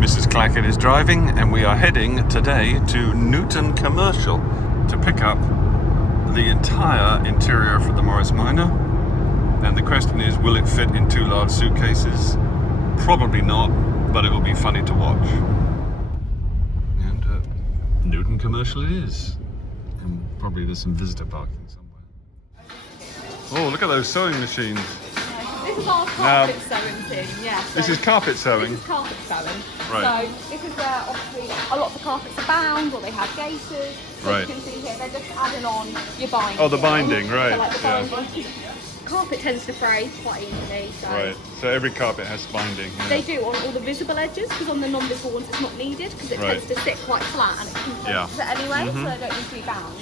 Mrs. Clackett is driving, and we are heading today to Newton Commercial to pick up the entire interior for the Morris Minor. And the question is, will it fit in 2 large suitcases? Probably not, but it will be funny to watch. And Newton Commercial it is. And probably there's some visitor parking somewhere. Oh, look at those sewing machines. This is our carpet sewing thing, yeah. So this is carpet sewing? This is carpet sewing. Right. So this is where obviously a lot of the carpets are bound or they have gaiters. So right. You can see here, they're just adding on your binding. Oh, the binding, right. So like the binding. Carpet tends to fray quite easily. So right, so every carpet has binding. Yeah. They do on all the visible edges, because on the non-visible ones it's not needed, because it tends to sit quite flat and it compresses it anyway, so they don't need to be bound.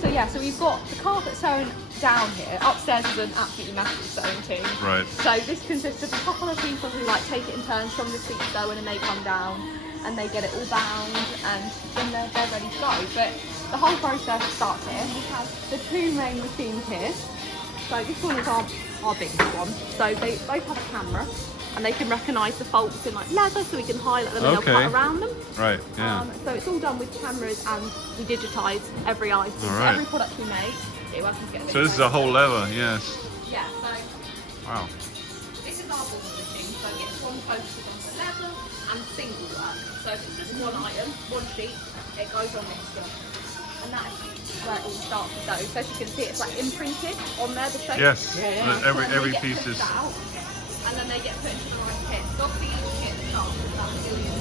So yeah, so we've got the carpet sewn down here. Upstairs is an absolutely massive sewing team. Right. So this consists of a couple of people who like take it in turns from the seat sewing, and they come down and they get it all bound, and then they're ready to go. But the whole process starts here. We have the 2 main machines here. So this one is our biggest one. So they both have a camera, and they can recognise the faults in like leather, so we can highlight them and they'll cut around them. Right, yeah. So it's all done with cameras, and we digitise every item. All So right. every product we make, it works to get a bit. So this is a whole leather, yes. Yeah, so wow. This is our ball machine, so it's one focused on the leather and single work. So if it's just one item, one sheet, it goes on this stuff. And that's where it all starts to go. So as you can see, it's like imprinted on there, the shape. Yes, every so piece is. Out, and then they get put into the right kit. So obviously each kit starts with that million.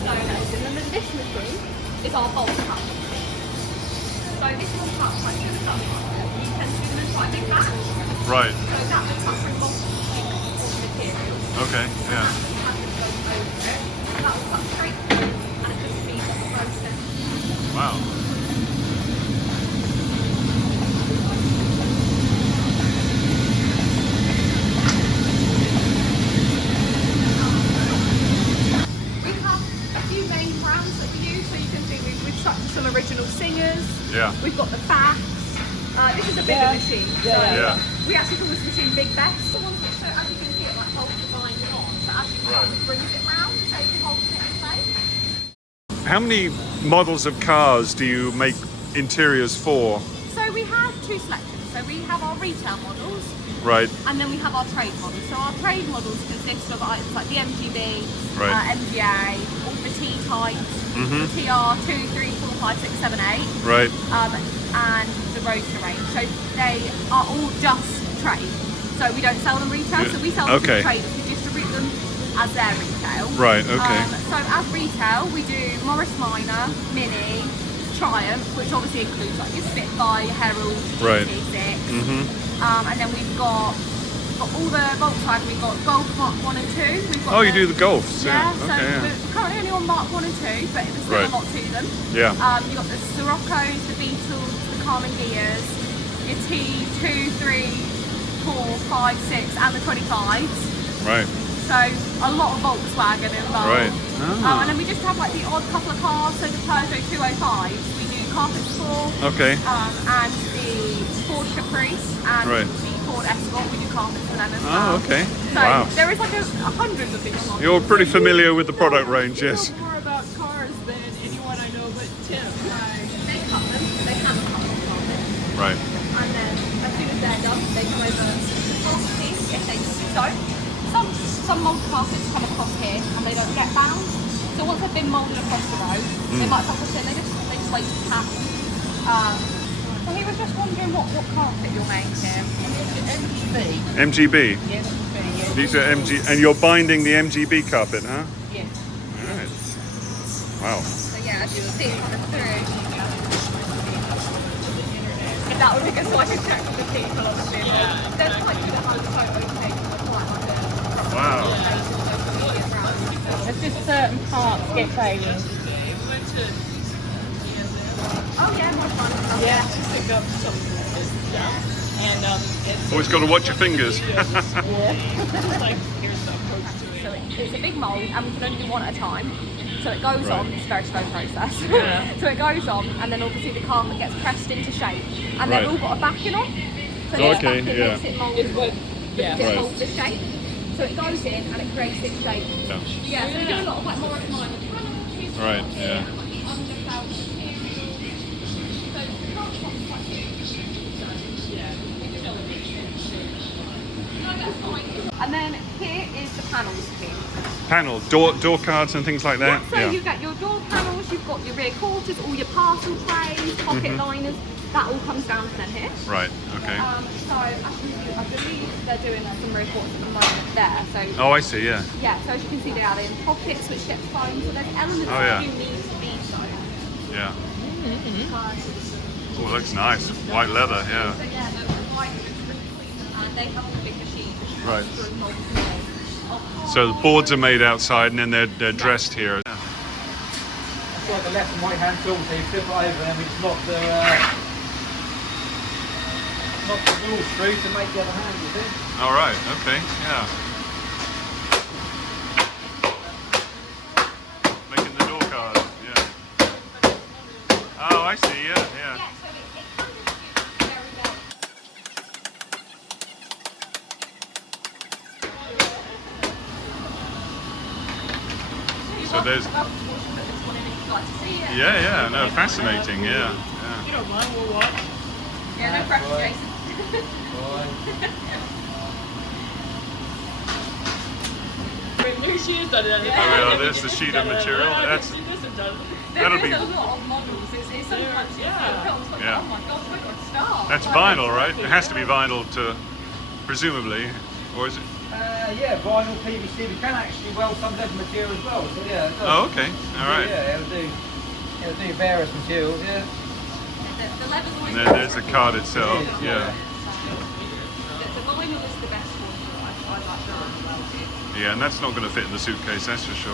So and then this machine is our bolt cut. So this one cuts like this stuff. You tend to do quite a big batch. Right. So that will cut through multiple materials. Okay, yeah. That will cut straight through, and it just speeds up the process. Wow. We have a few main brands that we use, so you can see we've stuck to some original singers. Yeah. We've got the Facts. This is a bigger machine. Yeah. We actually call this machine Big Best. The ones that, so as you can see, it like holds the binding on. So as you turn, it brings it round, so you can hold it in place. How many models of cars do you make interiors for? So we have 2 selections. So we have our retail models, Right. and then we have our trade models. So our trade models consist of items like the MGB, Right. MGA, all the T-types, TR 2, 3, 4, 5, 6, 7, 8, Right. and the Roadster range. So they are all just trade. So we don't sell them retail, so we sell them to traders. We distribute them as their retail. Right, okay. So as retail, we do Morris Minor, Mini, Triumph, which obviously includes like your Spitfire, your Herald, Right. GT6. And then we've got all the Volkswagen. We've got Golf Mark 1 and 2. We've got you do the Golfs, yeah. Okay, So we're currently only on Mark 1 and 2, but there's still a lot to them. Yeah. You've got the Siroccos, the Beetles, the Carmen Gears, your T2, 3, 4, 5, 6, and the 25s. Right. So a lot of Volkswagen involved. Right. And then we just have like the odd couple of cars, so the Peugeot 205s, we do carpets for. Okay. And the Ford Caprice and the Ford Escort, we do carpets for them as well. Oh, okay. So Wow. there is like a hundreds of things on. You're pretty familiar with the product range, yes. I know more about cars than anyone I know but Tim. They cut them, they hand cut them carpets. Right. And then as soon as they're done, they come over to the carpet if they so. Some mould carpets come across here and they don't get bound. So once they've been moulded across the road, they might come across here, they just wait to happen. So he was just wondering what carpet you're making. MGB. MGB? Yes, MGB. These are MG, and you're binding the MGB carpet, huh? Yes. All right. Wow. So yeah, as you will see coming through. If that would be good, so I can check with the people obviously. Yeah. There's quite good amount of photos taken of quite like a Wow. It's just certain parts get faded. oh yeah, more fun. Yeah, just pick up some of this stuff. And Always got to watch your fingers. yeah. Like here's the approach to it. So it's a big mould and we can only do one at a time. So it goes on, it's a very slow process. Yeah. So it goes on and then obviously the carpet gets pressed into shape. And they've all got a backing on. So this backing makes it mould, It's what, yeah. it holds the shape. So it goes in and it creates this shape. Yeah, so we do a lot of like more panels. Right, yeah. Underfelt material. So the front part's quite huge. So yeah, we do a lot of it. No, that's fine. And then here is the panels pin. Panel, door cards and things like that? Yeah, so you get your door panels, you've got your rear quarters, all your parcel trays, pocket liners, that all comes down to then here. Right, okay. So I believe they're doing some rear quarters at the moment there. So Oh, I see, yeah. yeah, so as you can see they add in pockets which gets foam, so there's elements that you need to be sewn. Yeah. Oh, looks nice. White leather, yeah. So yeah, the white and they have a big machine. Right. Through multiple layers. So the boards are made outside and then they're dressed here. That's like the left and right hand tool, so you flip it over and then we just knock the wheel screw to make the other hand, you see? All right, okay, yeah. Making the door cards, yeah. Oh, I see, yeah, yeah. Yeah, so it kind of very well. So there's, yeah, no, fascinating, yeah. You don't mind, we'll watch. Yeah, no pressure, Jason. She has done it. Oh, yeah, there's the sheet of material. That'll be. There's a lot of models. It's sometimes Yeah. oh my gosh, where do I start? That's vinyl, right? It has to be vinyl to, presumably, or is it? Yeah, vinyl, PVC, we can actually weld some leather material as well, so yeah. It does. Oh, okay, all right. Yeah, it'll do various materials, yeah. The leather's always And then there's the card itself, yeah. the vinyl is the best one. I like that. Yeah, and that's not going to fit in the suitcase, that's for sure.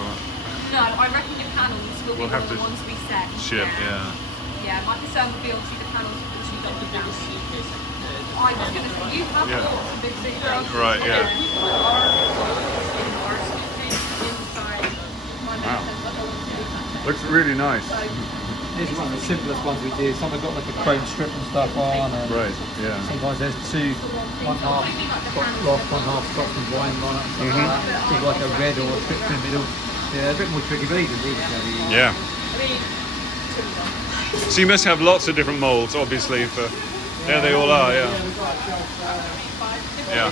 No, I reckon your panels will We'll be have one of the to ones we set. Ship, yeah. Yeah, my concern would be obviously the panels that you got The biggest suitcase I could do. I was going to say, you have Yeah. got some big suitcases. Right, yeah. We put our clothes in our suitcase inside. Wow. Looks really nice. This is one of the simplest ones we do. Some have got like a chrome strip and stuff on, and Right, yeah. sometimes there's two, one half got cloth, one half got some wine on it, and stuff like that. With like a red or a strip in the middle. Yeah, a bit more tricky, but even these are the Yeah. I mean, So you must have lots of different molds, obviously, for... There they all are, yeah. Yeah.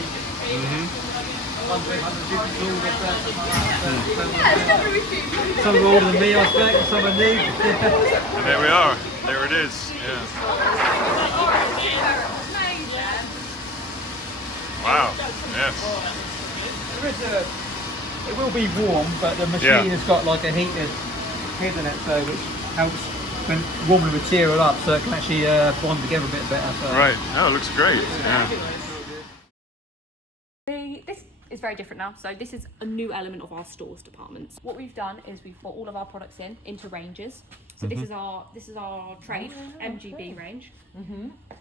Some are older than me, I expect, and some are new. And there we are. There it is, yeah. Wow, yes. There is it will be warm, but the machine Yeah. has got like a heated head in it, so which helps warm the material up, so it can actually bond together a bit better. So. Right. Oh, it looks great, yeah. This is very different now. So this is a new element of our stores departments. What we've done is we've brought all of our products into ranges. So this is our trade MGB range.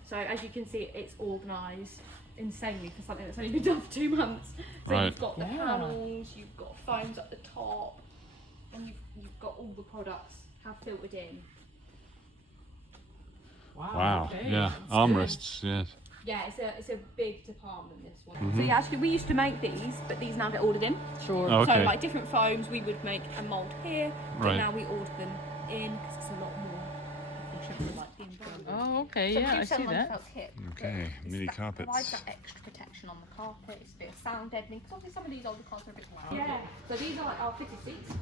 So as you can see, it's organised insanely for something that's only been done for 2 months. So Right. you've got the panels, you've got foams at the top, and you've got all the products have filtered in. Wow, yeah. Armrests, yes. Yeah, it's a big department, this one. So yeah, actually we used to make these, but these now get ordered in. sure. Oh, So okay. like different foams, we would make a mould here, but Right. now we order them in because it's a lot more efficient for like the environment. Oh, okay, So yeah, we do I sell see them on that. felt kit, Okay, but mini that carpets. provides that extra protection on the carpet. It's a bit of sound deadening because obviously some of these older cars are a bit loud. Yeah. So these are like our fitted seats.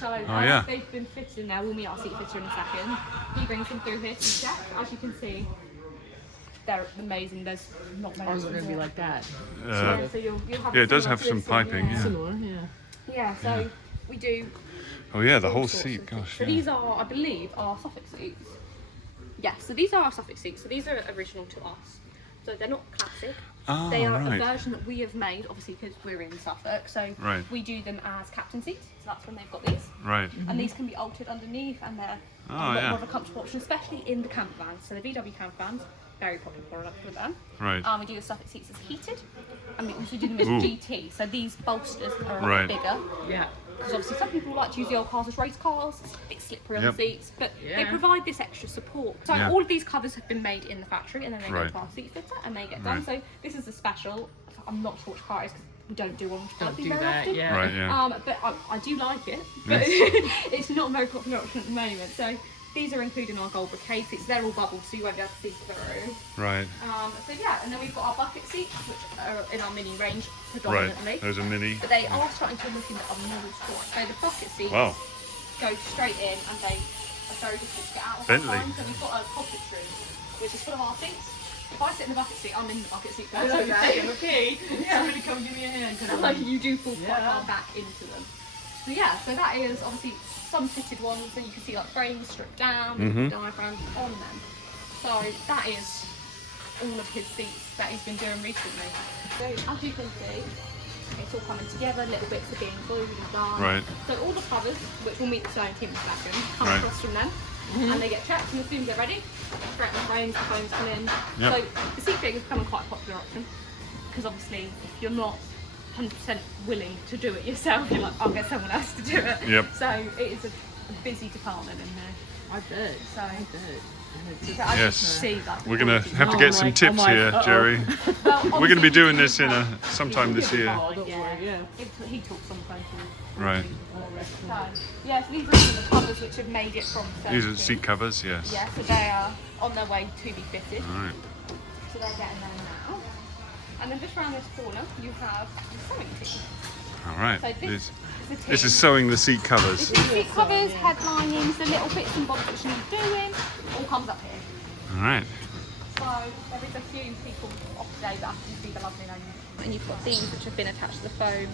So as yeah. they've been fitted in there, we'll meet our seat fitter in a second. He brings them through here to check. As you can see, they're amazing. There's not many. Ours are going to be like that. Yeah, so you'll have Yeah, it does similar have to some this one, piping, yeah. Similar, yeah. Yeah, so we do. Oh yeah, the all whole sorts seat, of gosh, So yeah. these are, I believe, our Suffolk seats. Yeah, so these are our Suffolk seats. So these are original to us. So they're not classic. Oh, They are right. a version that we have made, obviously, because we're in Suffolk. So Right. we do them as captain seats. So that's when they've got these. Right. And these can be altered underneath, and they're Oh, a lot yeah. more of a comfortable option, especially in the camper vans. So the VW camper vans, very popular product with them. Right. We do the Suffolk seats as heated, and we also do them as Ooh. GT. So these bolsters are a Right. lot bigger. Yeah. Because obviously some people like to use the old cars as race cars, it's a bit slippery on Yep. the seats, but they Yeah. provide this extra support. So Yeah. all of these covers have been made in the factory, and then they Right. go to our seat fitter and they get done. Right. So this is a special. I'm not sure which car it is because we don't do orange Don't fuzzy do very that, often. yeah. Right, yeah. But I do like it, but it's not a very popular option at the moment. So these are included in our gold brocade seats. They're all bubbled, so you won't be able to see through. Right. So yeah, and then we've got our bucket seats, which are in our mini range Right. predominantly. Those are mini. But they are starting to look in the model sport. So the bucket seats Wow. go straight in, and they are very difficult to get out of. Bentley. So we've got a cottage room, which is full of our seats. If I sit in the bucket seat, I'm in the bucket seat. That's okay. Okay. Somebody come give me a hand. Like you do fall quite Yeah. far back into them. So yeah, so that is obviously some fitted ones that you can see like frames stripped down, diaphragms on them. So that is all of his seats that he's been doing recently. So as you can see, it's all coming together, little bits are being glued and done. Right. So all the covers, which will meet the sewing team in a second, come Right. across from them. And they get checked, and as soon as they're ready, straight on the frames, the foams come in. Yep. So the seat fitting has become quite a popular option, because obviously if you're not 100% willing to do it yourself, you're like, I'll get someone else to do it. Yep. So it is a busy department in there. I did. So, I did. but as Yes. you can see, like, We're gonna have to Oh, get some my- tips oh, my- here, uh-oh. Jerry. well, We're going to obviously be doing he this in talks- sometime this year. Oh, don't worry, yeah. He talks on the phone to me. Right. So, yes, these are the covers which have made it from These are Suffolk. seat covers, yes. Yeah, so they are on their way to be fitted. All right. So they're getting there now. And then just around this corner, you have the sewing team. All right. So this is the team. This is sewing the seat covers. This is seat covers, headlinings, the little bits and bobs that you need doing, all comes up here. All right. So there is a few people off today that you see the lovely name. And you've got these which have been attached to the foam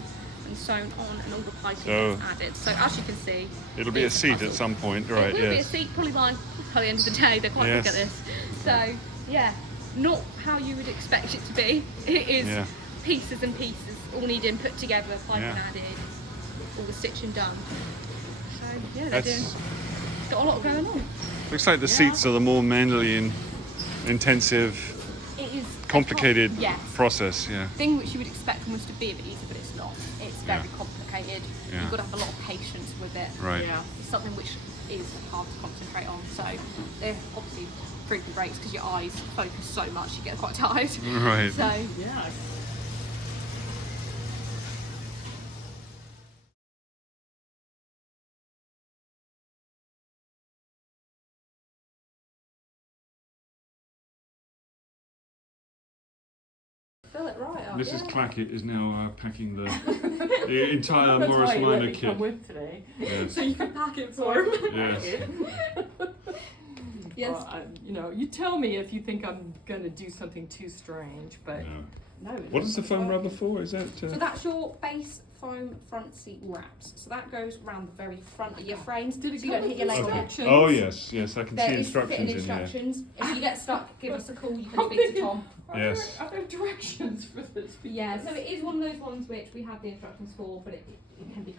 and sewn on, and all the piping So- is added. So as you can see, It'll be a it's seat puzzle. at some point, It right? will be a Yes. seat probably by the end of the day. They're quite Yes. good at this. So yeah, not how you would expect it to be. It is Yeah. pieces and pieces, all needed put together, piping Yeah. added, all the stitching done. So yeah, they're That's, doing, got a lot going on. looks like the seats are the more manually intensive, It is complicated yes. process. Yeah. Thing which you would expect almost to be a bit easy, but it's not. It's very Yeah. complicated. Yeah. You've got to have a lot of patience with it. Right. Yeah. It's something which is hard to concentrate on. So they're obviously frequent breaks because your eyes focus so much, you get quite tired. Right. So Yeah. fill it right up. Mrs. yeah. Clackett is now packing the entire That's Morris why you let Minor me kit. come with today. Yes. So you can pack it for him. Yes. Yes. You know, you tell me if you think I'm going to do something too strange, but No. no. What is the foam rubber for? Is that? So that's your base foam front seat wraps. So that goes around the very front of your frames. Did it so you come don't hit your with leg on it. instructions? Oh yes, yes. I can There see is fitting instructions in here. instructions. If you get stuck, give us a call. You I'm can speak to thinking- Tom. Yes. Are there directions for this? Yeah, so it is one of those ones which we have the instructions for, but it can be